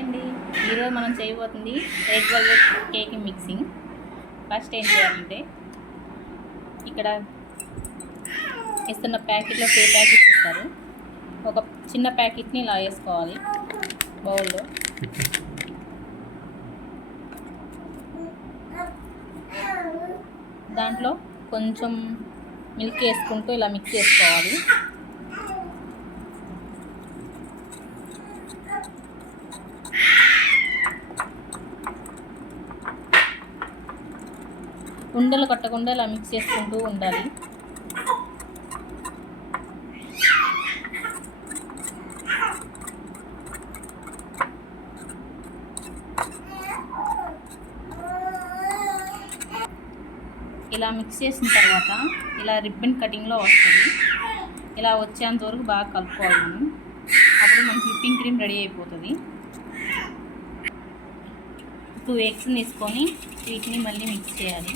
అండి, ఈరోజు మనం చేయబోతుంది red velvet cake mixing. First ఏం చేయాలంటే ఇక్కడ ఇస్తున్న ప్యాకెట్లో 2 ప్యాకెట్స్ ఇస్తారు. ఒక చిన్న ప్యాకెట్ని ఇలా వేసుకోవాలి బౌల్లో. దాంట్లో కొంచెం మిల్క్ వేసుకుంటూ ఇలా మిక్స్ చేసుకోవాలి. ఉండలు కట్టకుండా ఇలా మిక్స్ చేసుకుంటూ ఉండాలి. ఇలా మిక్స్ చేసిన తర్వాత ఇలా రిబ్బన్ కటింగ్లో వస్తుంది. ఇలా వచ్చేంత వరకు బాగా కలుపుకోవాలి మనం. అప్పుడు మనకి విప్పింగ్ క్రీమ్ రెడీ అయిపోతుంది. 2 ఎగ్స్ తీసుకొని వీటిని మళ్ళీ మిక్స్ చేయాలి.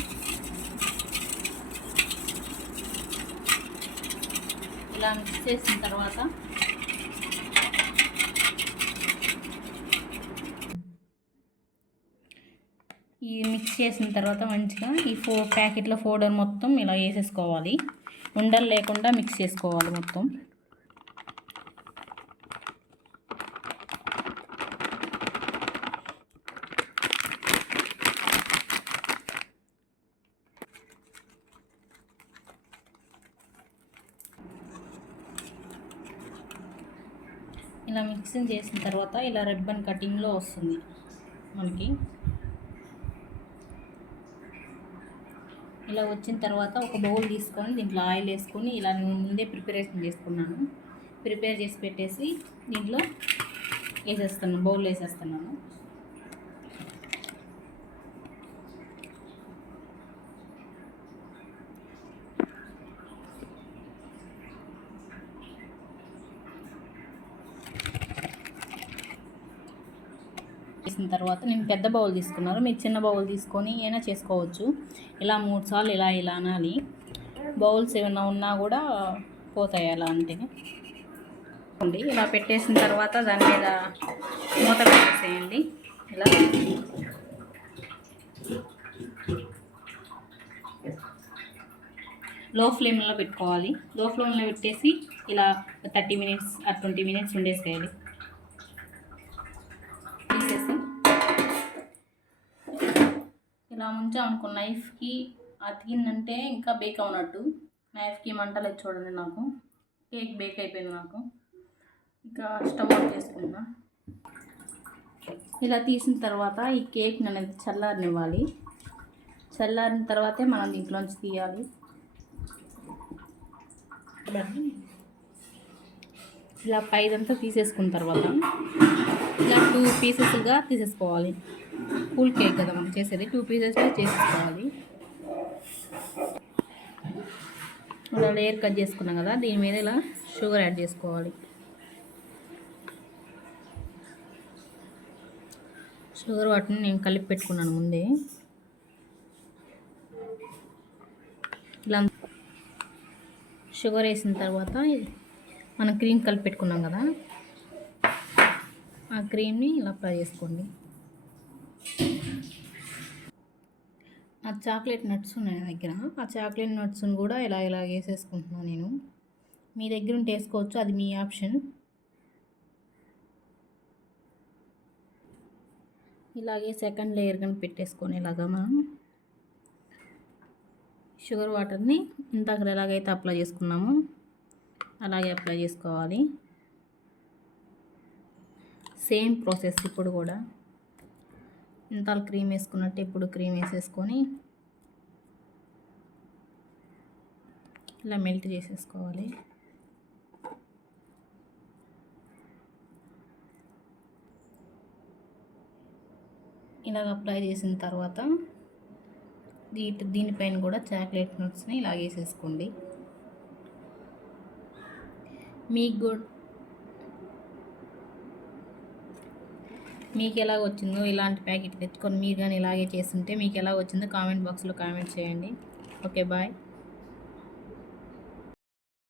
ఇలా మిక్స్ చేసిన తర్వాత ఈ మిక్స్ చేసిన తర్వాత మంచిగా ఈ ప్యాకెట్లో పౌడర్ మొత్తం ఇలా వేసేసుకోవాలి. ఉండలు లేకుండా మిక్స్ చేసుకోవాలి మొత్తం. ఇలా మిక్సింగ్ చేసిన తర్వాత ఇలా రిబ్బన్ కటింగ్లో వస్తుంది మనకి. ఇలా వచ్చిన తర్వాత ఒక బౌల్ తీసుకొని దీంట్లో ఆయిల్ వేసుకొని ఇలా నేను ముందే ప్రిపరేషన్ చేసుకున్నాను. ప్రిపేర్ చేసి పెట్టేసి దీంట్లో వేసేస్తున్నాను, బౌల్ వేసేస్తున్నాను. చేసిన తర్వాత నేను పెద్ద బౌల్ తీసుకున్నాను, మీరు చిన్న బౌల్ తీసుకొని అయినా చేసుకోవచ్చు. ఇలా 3 సార్లు ఇలా అనాలి. బౌల్స్ ఏమైనా ఉన్నా కూడా పోతాయి అలా అంటే. ఇలా పెట్టేసిన తర్వాత దాని మీద మూత పెట్టేసేయండి. ఇలా లో ఫ్లేమ్లో పెట్టుకోవాలి. లో ఫ్లేమ్లో పెట్టేసి ఇలా 30 మినిట్స్ 20 మినిట్స్ ఉండేసేయాలి. ఇలా ఉంచామనుకో నైఫ్కి అతికిందంటే ఇంకా బేక్ అవునట్టు. నైఫ్కి మంటలేదు చూడండి, నాకు కేక్ బేక్ అయిపోయింది. నాకు ఇంకా స్టవ్ ఆఫ్ చేసుకుందా. ఇలా తీసిన తర్వాత ఈ కేక్ అనేది చల్లారనివ్వాలి. చల్లారిన తర్వాతే మనం దీంట్లోంచి తీయాలి. ఇలా పైదంతా తీసేసుకున్న తర్వాత ఇలా 2 పీసెస్గా తీసేసుకోవాలి. ఫుల్ కేక్ కదా మనం చేసేది, 2 పీసెస్గా చేసేసుకోవాలి. ఇలా లేయర్ కట్ చేసుకున్నాం కదా, దీని మీద ఇలా షుగర్ యాడ్ చేసుకోవాలి. షుగర్ వాటిని నేను కలిపి పెట్టుకున్నాను ముందే. ఇలా షుగర్ వేసిన తర్వాత మనం క్రీమ్ కలిపి పెట్టుకున్నాం కదా, ఆ క్రీమ్ని ఇలా అప్లై చేసుకోండి. ఆ చాక్లెట్ నట్స్ ఉన్నాయి నా దగ్గర, ఆ చాక్లెట్ నట్స్ని కూడా ఇలా వేసేసుకుంటున్నాను నేను. మీ దగ్గర ఉంటే వేసుకోవచ్చు, అది మీ ఆప్షన్. ఇలాగే సెకండ్ లేయర్ కానీ పెట్టేసుకొని ఇలాగా మనం షుగర్ వాటర్ని ఇందాక ఎలాగైతే అప్లై చేసుకున్నామో అలాగే అప్లై చేసుకోవాలి. సేమ్ ప్రాసెస్ ఇప్పుడు కూడా. ఇంత క్రీమ్ వేసుకున్నట్టు ఇప్పుడు క్రీమ్ వేసేసుకొని ఇలా మెల్ట్ చేసేసుకోవాలి. ఇలాగ అప్లై చేసిన తర్వాత దీనిపైన కూడా చాక్లెట్ నట్స్ని ఇలా వేసేసుకోండి. మీకు ఎలా వచ్చిందో ఇలాంటి ప్యాకెట్ తెచ్చుకొని మీరు కానీ ఇలాగే చేస్తుంటే మీకు ఎలా వచ్చిందో కామెంట్ బాక్స్లో కామెంట్ చేయండి. Okay, bye.